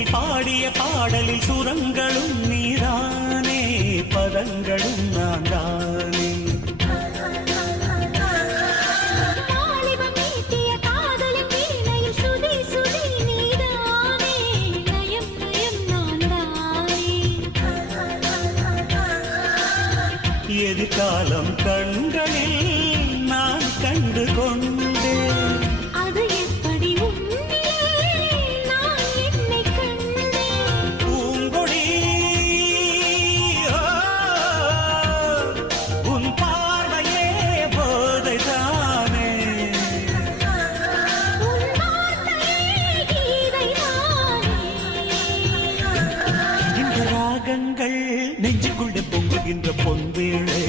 கோயில் பாடிய பாடலில் சுரங்களும் நீதானே, பதங்களும் நான் தானே. எதிர்காலம் கண்களில் நான் கண்டு கொண்டேன். அது எப்படி நான் என்னை கண்டேன். பூங்கொடி உன் பார்வையே போதைதானே, உன் வார்த்தையே கீதைதானே. இந்த ராகங்கள் நெஞ்சுக்குள்ளே பொங்குகின்ற பொன்வேளை